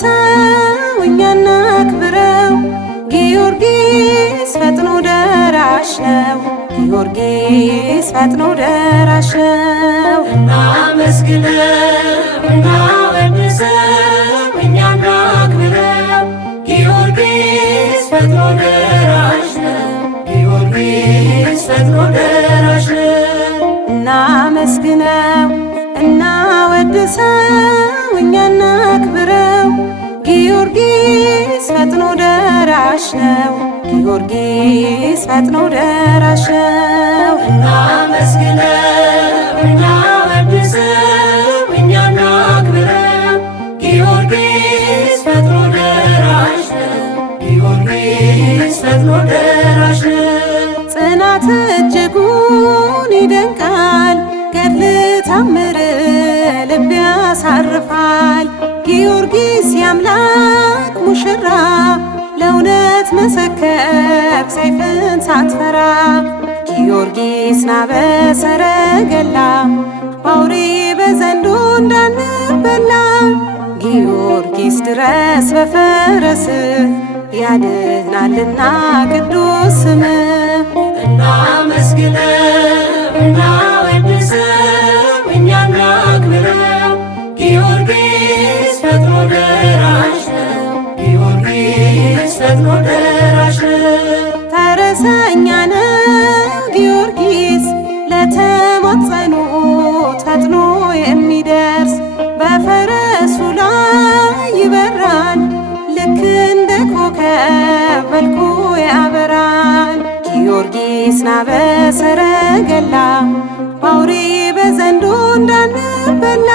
እናወድሰው እኛ እናክብረው። ጊዮርጊስ ፈጥኖ ደራሽ ነው። ጊዮርጊስ ፈጥኖ ደራሽ ነው። እናመስግነው እናወድሰው እኛ እናክብረው። ጊዮርጊስ ፈጥኖ ደራሽ ነው። ጊዮርጊስ ፈጥኖ ደራሽ ነው። እናመስግነው እናወድሰው እኛ እናክብረው። ጊዮርጊስ ፈጥኖ ደራሽ ነው። ጊዮርጊስ ፈጥኖ ደራሽ ነው። እናመስግነው እናወድሰው እኛ እናክብረው። ጊዮርጊስ ፈጥኖ ደራሽ ነው። ጊዮርጊስ ፈጥኖ ደራሽ ነው። ጽናት እጅጉን ይደንቃል። ገድል ታምር ልብ ያሳርፋል። ጊዮርጊስ የአምላክ ሙሽራ ለእውነት መሰከር ሰይፍን ሳትፈራ። ጊዮርጊስ ና በሰረገላ በአውሬ በዘንዶ እንዳንበላ። ጊዮርጊስ ድረስ በፈረስ ያድናልና ቅዱስ ስም። እናመስግነው እናወድሰው እኛ እናክብረው። ጊዮርጊስ ፈጥኖ ደራሽ ነው። ጊዮርጊስ ፈጥኖ ደራሽ ነው። ፈረሰኛ ነው ጊዮርጊስ ለተማጸኑት ፈጥኖ የሚደርስ። በፈረሱ ላይ ይበራል ልክ እንደ ኮከብ መልኩ ያበራል። ጊዮርጊስ ና በሰረገላ በአውሬ በዘንዶ እንዳንበላ።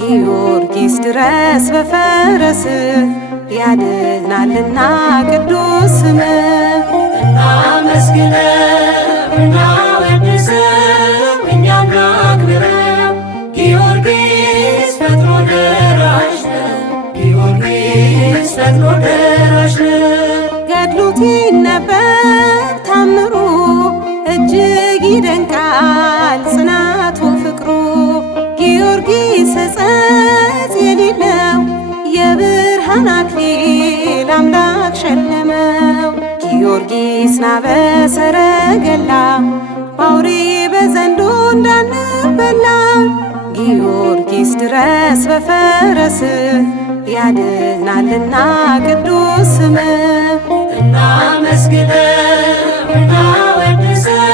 ጊዮርጊስ ድረስ በፈረስ ያድናልና ቅዱስ ስም። እናመስግነው እናወድሰው እኛ እናክብረው። ጊዮርጊስ ፈጥኖ ደራሽ ነው። ጊዮርጊስ ፈጥኖ ደራሽ ነው። ገድሉት ይነበብ ታምሩ እጅግ ይደንቃል ጽናቱ ፍቅሩ። ጊዮርጊስ ሕፀት የሌለው የብርሃን አክሊል አምላክ ሸለመው። ጊዮርጊስ ና በሰረገላ በአውሬ በዘንዶ እንዳንበላ። ጊዮርጊስ ድረስ በፈረስ ያድናልና ቅዱስ ስም። እናመስግነው እናወድሰው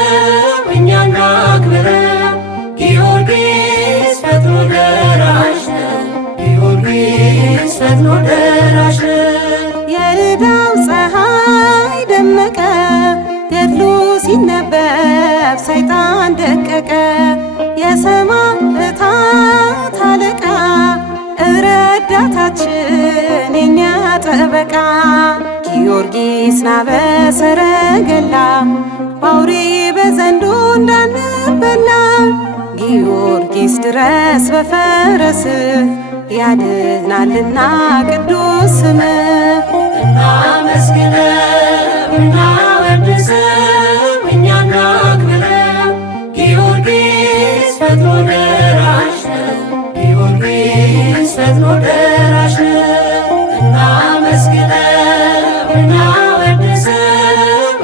እኛ እናክብረው። ጊዮርጊስ ፈጥኖ ደራሽ ነው። ጊዮርጊስ ፈጥኖ ደራሽ ነው። የልዳው ፀሐይ ደመቀ ገድሉ ሲነበብ ሰይጣን ደቀቀ። የሰማዕታት አለቃ ረዳታችን የኛ ጠበቃ። ጊዮርጊስ ና በሰረገላ በአውሬ በዘንዶ እንዳንበላ። ጊዮርጊስ ድረስ በፈረስ ያድናልና ቅዱስ ስም። እናመስግነው እናወድሰው እኛ እናክብረው። ጊዮርጊስ ፈጥኖ ደራሽ ነው። ጊዮርጊስ ፈጥኖ ደራሽ ነው። እናመስግነው እናወድሰው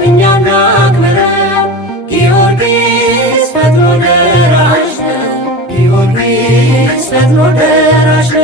እኛ እናክብረው። ጊዮርጊስ ፈጥኖ ደራሽ ነው። ጊዮርጊስ ፈጥኖ ደራሽ ነው።